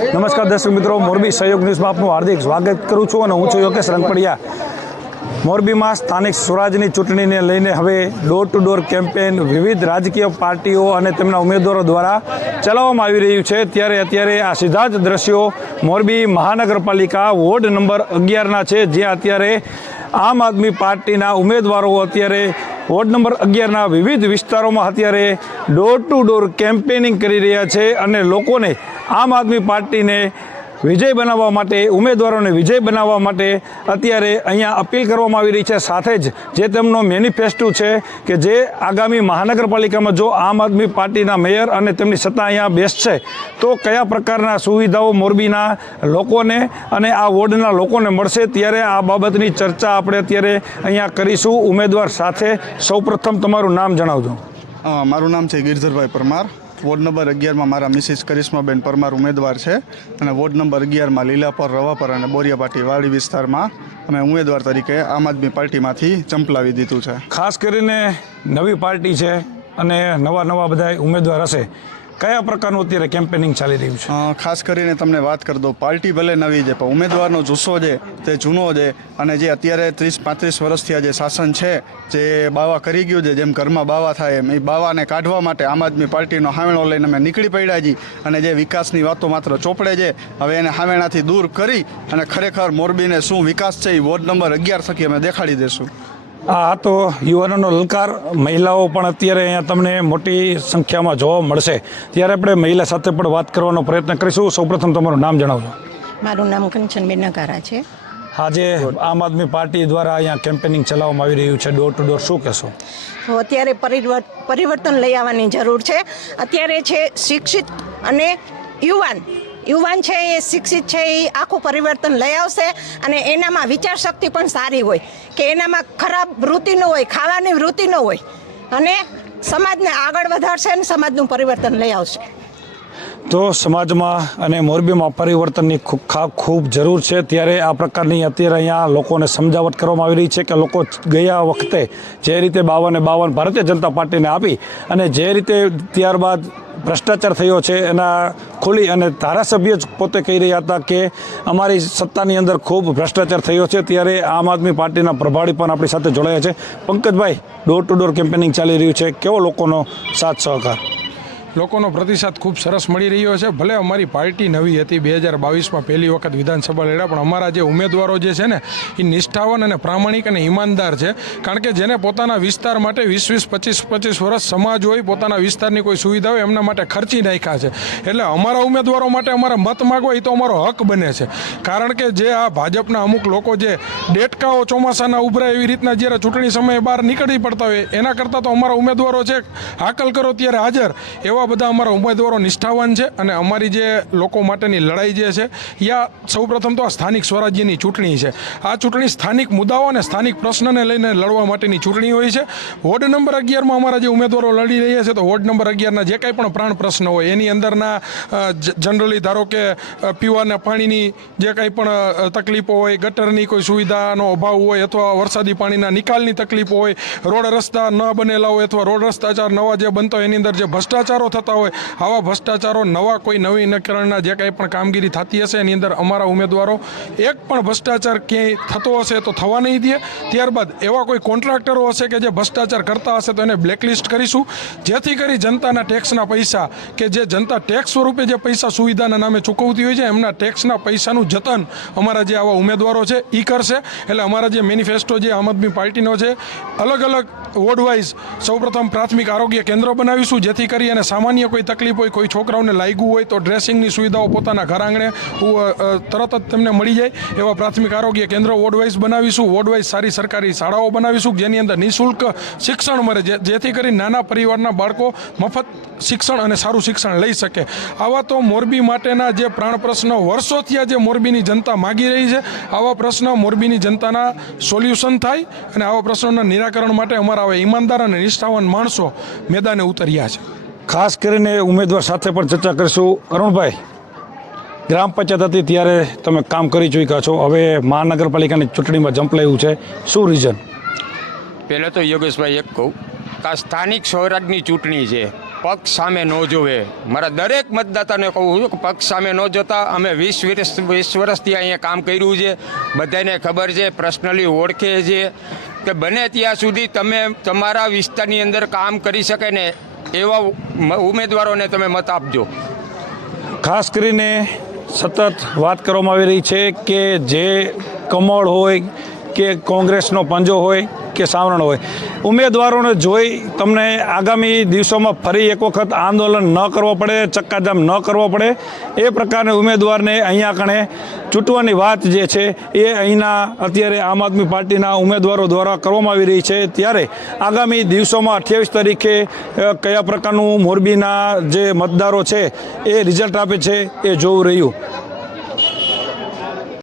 નમસ્કાર દર્શક મિત્રો, મોરબી સહયોગ ન્યૂઝમાં આપનું હાર્દિક સ્વાગત કરું છું અને હું છું યોગેશ રંગપડિયા। મોરબીમાં સ્થાનિક સ્વરાજની ચૂંટણીને લઈને હવે ડોર ટુ ડોર કેમ્પેન વિવિધ રાજકીય પાર્ટીઓ અને તેમના ઉમેદવારો દ્વારા ચલાવવામાં આવી રહ્યું છે। ત્યારે અત્યારે આ સીધા જ દ્રશ્યો મોરબી મહાનગરપાલિકા વોર્ડ નંબર 11ના છે, જ્યાં અત્યારે આમ આદમી પાર્ટીના ઉમેદવારો અત્યારે વોર્ડ નંબર 11ના વિવિધ વિસ્તારોમાં અત્યારે ડોર ટુ ડોર કેમ્પેનિંગ કરી રહ્યા છે અને લોકોને આમ આદમી પાર્ટીને વિજય બનાવવા માટે, ઉમેદવારોને વિજય બનાવવા માટે અત્યારે અહીંયા અપીલ કરવામાં આવી રહી છે। સાથે જ જે તેમનો મેનિફેસ્ટો છે કે જે આગામી મહાનગરપાલિકામાં જો આમ આદમી પાર્ટીના મેયર અને તેમની સત્તા અહીંયા બેસશે તો કયા પ્રકારના સુવિધાઓ મોરબીના લોકોને અને આ વોર્ડના લોકોને મળશે, ત્યારે આ બાબતની ચર્ચા આપણે અત્યારે અહીંયા કરીશું ઉમેદવાર સાથે। સૌપ્રથમ તમારું નામ જણાવજો। મારું નામ છે ગિરધરભાઈ પરમાર। વોર્ડ નંબર 11માં મારા મિસિસ કરિશ્માબેન પરમાર ઉમેદવાર છે અને વોર્ડ નંબર 11માં લીલાપર, રવાપર અને બોરિયાપાટી વાડી વિસ્તારમાં અમે ઉમેદવાર તરીકે આમ આદમી પાર્ટીમાંથી ચંપલાવી દીધું છે। ખાસ કરીને નવી પાર્ટી છે અને નવા બધા ઉમેદવાર હશે, કયા પ્રકારનું અત્યારે કેમ્પેનિંગ ચાલી રહ્યું છે? ખાસ કરીને તમને વાત કરી દઉં, પાર્ટી ભલે નવી છે પણ ઉમેદવારનો જુસ્સો છે તે જૂનો છે અને જે અત્યારે 30-35 વર્ષથી આ જે શાસન છે જે બાવા કરી ગયું છે, જેમ ઘરમાં બાવા થાય એમ એ બાવાને કાઢવા માટે આમ આદમી પાર્ટીનો હાવેણો લઈને અમે નીકળી પડ્યા છીએ અને જે વિકાસની વાતો માત્ર ચોપડે છે હવે એને હાવેણાથી દૂર કરી અને ખરેખર મોરબીને શું વિકાસ છે એ વોર્ડ નંબર 11 થકી અમે દેખાડી દઈશું। આ તો યુવાનોનો લલકાર, મહિલાઓ પણ અત્યારે અહીંયા તમને મોટી સંખ્યામાં જોવા મળશે, ત્યારે આપણે મહિલા સાથે પણ વાત કરવાનો પ્રયત્ન કરીશું। સૌપ્રથમ તમારું નામ જણાવજો। મારું નામ કંચનબેન નકારા છે। આજે આમ આદમી પાર્ટી દ્વારા અહીંયા કેમ્પેનિંગ ચલાવવામાં આવી રહ્યું છે ડોર ટુ ડોર, શું કહેશો? તો અત્યારે પરિવર્તન લઈ આવવાની જરૂર છે। અત્યારે છે શિક્ષિત અને યુવાન છે, એ શિક્ષિત છે, એ આખું પરિવર્તન લઈ આવશે અને એનામાં વિચારશક્તિ પણ સારી હોય કે એનામાં ખરાબ વૃત્તિ ન હોય, ખાવાની વૃત્તિ ન હોય અને સમાજને આગળ વધારશે અને સમાજનું પરિવર્તન લઈ આવશે। તો સમાજમાં અને મોરબીમાં પરિવર્તનની ખૂબ જરૂર છે, ત્યારે આ પ્રકારની અત્યારે અહીંયા લોકોને સમજાવટ કરવામાં આવી રહી છે કે લોકો ગયા વખતે જે રીતે 52 ભારતીય જનતા પાર્ટીને આપી અને જે રીતે ત્યારબાદ ભ્રષ્ટાચાર થયો છે એના ખોલી અને ધારાસભ્ય જ પોતે કહી રહ્યા હતા કે અમારી સત્તાની અંદર ખૂબ ભ્રષ્ટાચાર થયો છે, ત્યારે આમ આદમી પાર્ટીના પ્રભારી પણ આપણી સાથે જોડાયા છે। Pankajbhai, door to door campaigning ચાલી રહ્યું છે, કેવો લોકોનો સાથ સહકાર? લોકોનો પ્રતિસાદ ખૂબ સરસ મળી રહ્યો છે। ભલે અમારી પાર્ટી નવી હતી, 2022માં પહેલી વખત વિધાનસભા લડ્યા, પણ અમારા જે ઉમેદવારો જે છે ને એ નિષ્ઠાવાન અને પ્રામાણિક અને ઈમાનદાર છે। કારણ કે જેને પોતાના વિસ્તાર માટે 20-25 વર્ષ સમાજ હોય, પોતાના વિસ્તારની કોઈ સુવિધા હોય એમના માટે ખર્ચી નાખ્યા છે। એટલે અમારા ઉમેદવારો માટે અમારા મત માગવા એ તો અમારો હક બને છે। કારણ કે જે આ ભાજપના અમુક લોકો જે ડેટકાઓ ચોમાસાના ઉભરાય એવી રીતના જ્યારે ચૂંટણી સમયે બહાર નીકળી પડતા હોય, એના કરતાં તો અમારા ઉમેદવારો છે હાકલ કરો ત્યારે હાજર, એવા બધા અમારા ઉમેદવારો નિષ્ઠાવાન છે। અને અમારી જે લોકો માટેની લડાઈ જે છે યા સૌપ્રથમ તો આ સ્થાનિક સ્વરાજ્યની ચૂંટણી છે। આ ચૂંટણી સ્થાનિક મુદ્દાઓ અને સ્થાનિક પ્રશ્નને લઈને લડવા માટેની ચૂંટણી હોય છે। વોર્ડ નંબર 11માં અમારા જે ઉમેદવારો લડી રહ્યા છે તો વોર્ડ નંબર 11ના જે કાંઈ પણ પ્રાણ પ્રશ્ન હોય એની અંદરના જનરલી ધારો કે પીવાના પાણીની જે કાંઈ પણ તકલીફો હોય, ગટરની કોઈ સુવિધાનો અભાવ હોય અથવા વરસાદી પાણીના નિકાલની તકલીફો હોય, રોડ રસ્તા ન બનેલા હોય અથવા રોડ રસ્તાચાર નવા જે બનતા હોય એની અંદર જે ભ્રષ્ટાચારો થતા હોય, આવા ભ્રષ્ટાચારો નવા કોઈ નવીનીકરણના જે કાંઈ પણ કામગીરી થતી હશે એની અંદર અમારા ઉમેદવારો એક પણ ભ્રષ્ટાચાર ક્યાંય થતો હશે તો થવા નહીં દે। ત્યારબાદ એવા કોઈ કોન્ટ્રાક્ટરો હશે કે જે ભ્રષ્ટાચાર કરતા હશે તો એને બ્લેકલિસ્ટ કરીશું, જેથી કરી જનતાના ટેક્સના પૈસા કે જે જનતા ટેક્સ સ્વરૂપે જે પૈસા સુવિધાના નામે ચૂકવતી હોય છે એમના ટેક્સના પૈસાનું જતન અમારા જે આવા ઉમેદવારો છે એ કરશે। એટલે અમારા જે મેનિફેસ્ટો જે આમ આદમી પાર્ટીનો છે, અલગ અલગ વોર્ડ વાઇઝ સૌપ્રથમ પ્રાથમિક આરોગ્ય કેન્દ્ર બનાવીશું, જેથી કરી અને સામાન્ય કોઈ તકલીફ હોય, કોઈ છોકરાઓને લાગ્યું હોય તો ડ્રેસિંગની સુવિધાઓ પોતાના ઘર આંગણે તરત જ તેમને મળી જાય એવા પ્રાથમિક આરોગ્ય કેન્દ્ર વોર્ડ વાઇઝ બનાવીશું। વોર્ડ વાઇઝ સારી સરકારી શાળાઓ બનાવીશું જેની અંદર નિઃશુલ્ક શિક્ષણ મળે, જેથી કરી નાના પરિવારના બાળકો મફત શિક્ષણ અને સારું શિક્ષણ લઈ શકે। આવા તો મોરબી માટેના જે પ્રાણ પ્રશ્નો વર્ષોથી આ જે મોરબીની જનતા માગી રહી છે, આવા પ્રશ્ન મોરબીની જનતાના સોલ્યુશન થાય અને આવા પ્રશ્નોના નિરાકરણ માટે અમારા હવે ઈમાનદાર અને નિષ્ઠાવાન માણસો મેદાને ઉતર્યા છે। ખાસ કરીને ઉમેદવાર સાથે પણ ચર્ચા કરીશું। અરુણભાઈ, ગ્રામ પંચાયત હતી ત્યારે તમે કામ કરી ચૂક્યા છો, હવે મહાનગરપાલિકાની ચૂંટણીમાં ઝંપલાયું છે, શું રીઝન? પહેલાં તો યોગેશભાઈ એક કહું કે આ સ્થાનિક સ્વરાજની ચૂંટણી છે પક્ષ સામે ન જોવે. મારા દરેક મતદાતાને કહું છું કે પક્ષ સામે ન જોતા. અમે 20 વર્ષથી અહીંયા કામ કર્યું છે, બધાને ખબર છે, પર્સનલી ઓળખે છે કે બને ત્યાં સુધી તમે તમારા વિસ્તારની અંદર કામ કરી શકે ને એવા ઉમેદવારોને તમે મત આપજો. ખાસ કરીને સતત વાત કરવામાં આવી રહી છે કે જે કમળ હોય કે કોંગ્રેસનો પંજો હોય કે સાવરણ હોય, ઉમેદવારોને જોઈ તમને આગામી દિવસોમાં ફરી એક વખત આંદોલન ન કરવો પડે, ચક્કાજામ ન કરવો પડે, એ પ્રકારના ઉમેદવારને અહીંયા કણે ચૂંટવાની વાત જે છે એ અહીંના અત્યારે આમ આદમી પાર્ટીના ઉમેદવારો દ્વારા કરવામાં આવી રહી છે. ત્યારે આગામી દિવસોમાં 28 તારીખે કયા પ્રકારનું મોરબીના જે મતદારો છે એ રિઝલ્ટ આપે છે એ જોવું રહ્યું.